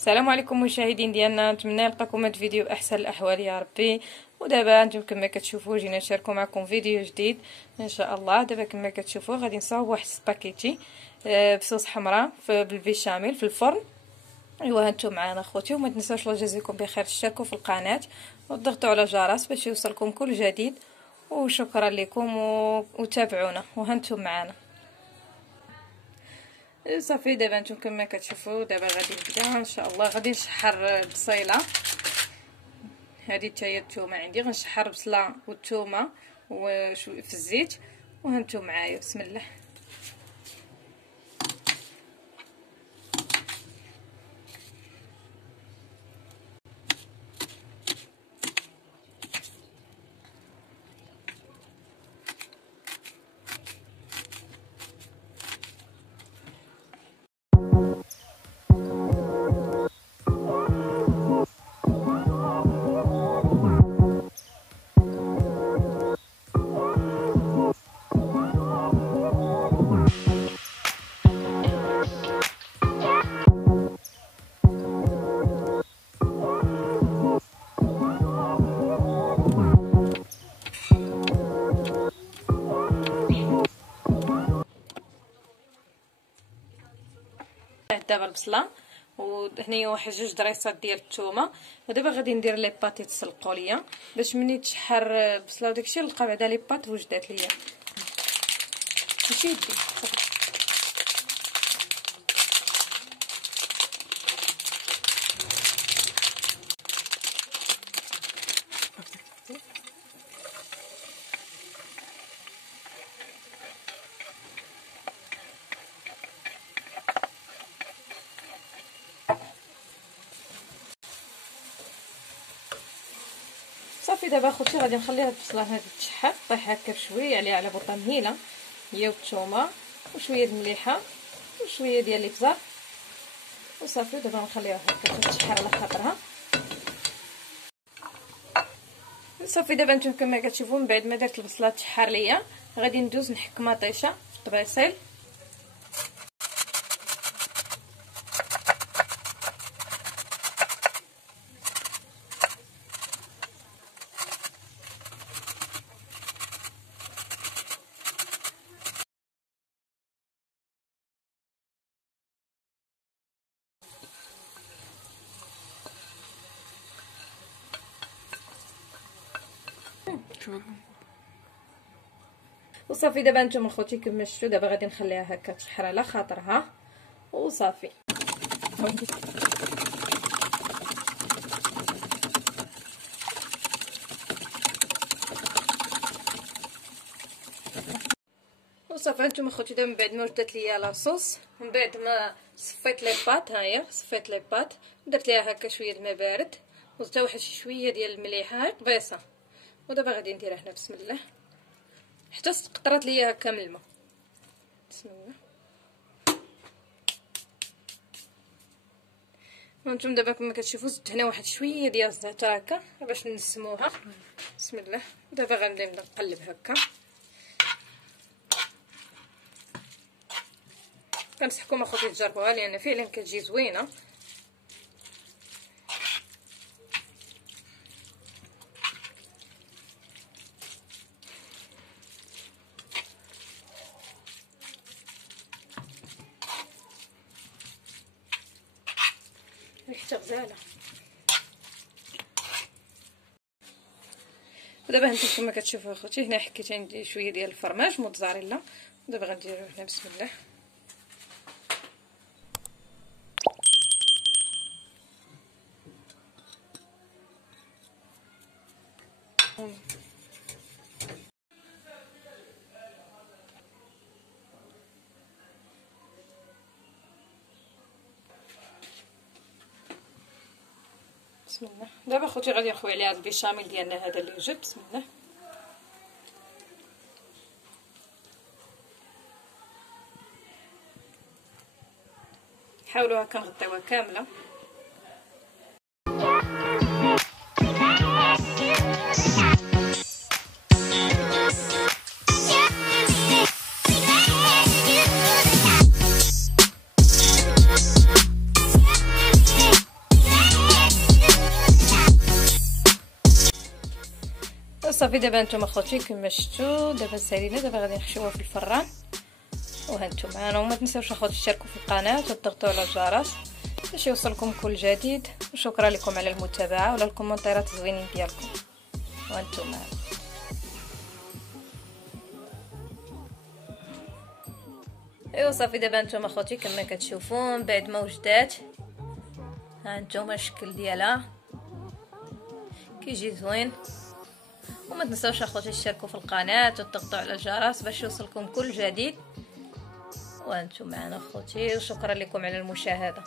السلام عليكم مشاهدين ديالنا، نتمنى نلقاكم هاد الفيديو باحسن الاحوال يا ربي. ودابا انتم كما كتشوفوا جينا نشاركوا معكم فيديو جديد ان شاء الله. دابا كما كتشوفوا غادي نصاوب واحد السباكيتي بصوص حمراء بالبيشاميل في الفرن. ايوا هانتم معنا اخوتي، وما تنساوش الله يجازيكم بخير تشتركوا في القناه وتضغطوا على الجرس باش يوصلكم كل جديد. وشكرا لكم وتابعونا وهانتم معنا. صافي دابا نتوما كما كتشوفوا دابا غادي نبدا ان شاء الله. غادي نشحر بصيله، هذه حتى هي الثومه عندي. غنشحر بصله والثومه وشويه في الزيت وهانتم معايا. بسم الله. دابا البصله وهنايا واحد جوج دريسات ديال الثومه. ودابا غادي ندير لي بات يتسلقوا ليا باش ملي تشحر البصله وداكشي نلقى بعدا لي بات وجدات ليا. ماشي يدي صافي. دابا اخوتي غادي نخلي هاد البصله هادي تشحر طيح هكا بشويه عليها على بوطه مهيله هي والثومه وشويه د المليحه وشويه ديال الابزار وصافي. دابا نخليها هكا تشحر على خاطرها. صافي دابا نتوما كما كتشوفوا من بعد ما درت البصله تشحر ليا غادي ندوز نحك مطيشه في الطبيصيل. وصافي دابا نتوما اخوتي كما شفتوا دابا غادي نخليها هكا تشحر على خاطرها وصافي. وصافي نتوما اخوتي دابا من بعد ما وجدت ليا لاصوص من بعد ما صفيت لي بات، هاهي صفيت لي بات درت ليها هكا شويه الماء بارد وزدت واحد شويه ديال المليحه هاي قبيصه. ودابا غادي نديرها هنا بسم الله حتى قطرات ليا هكا من الماء. بسم الله. وانتم دابا كما كتشوفوا زدت هنا واحد شويه ديال الزعتر هكا باش نسموها. بسم الله. دابا غنبدا نقلب هكا. كنصحكم اخوتي تجربوها لان فعلا كتجي زوينه. ريحتها غزاله. ودابا هانتوما كما كتشوفوا اخوتي هنا حكيت عندي شويه ديال الفرماج موتزاريلا. دابا غنديروه هنا بسم الله. بسم الله. دابا اخوتي غادي نخوي عليها البيشاميل ديالنا هذا اللي وجد. بسم الله. حاولوا هكا نغطيوها كامله. وصافي دابا نتوما اخوتي كما شفتوا دابا سالينا، دابا غادي نحشوها في الفران. وهانتوما انا وما تنساوش اخوتي تشتركوا في القناه وتضغطوا على الجرس باش يوصلكم كل جديد. وشكرا لكم على المتابعه وعلى الكومنتيرات الزوينين ديالكم. وانتم ايوا صافي دابا نتوما اخوتي كما كتشوفوا من بعد ما وجدات ها نتوما الشكل ديالها كيجي زوين. وما تنساوش اخوتي تشتركوا في القناه وتضغطوا على الجرس باش يوصلكم كل جديد. وانتم معنا اخوتي وشكرا لكم على المشاهده.